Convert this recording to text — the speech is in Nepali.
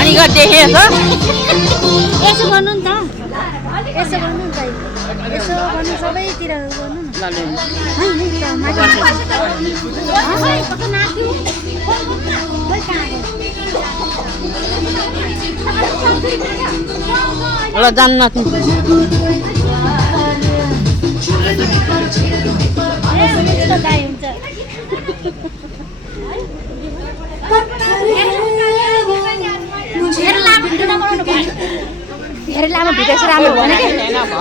अनि देखेछ यसो गर्नु नि त यसो गर्नु नि त यसो गर्नु सबैतिर गर्नु ल जान्न धेरै लामो भिडियो राम्रो भने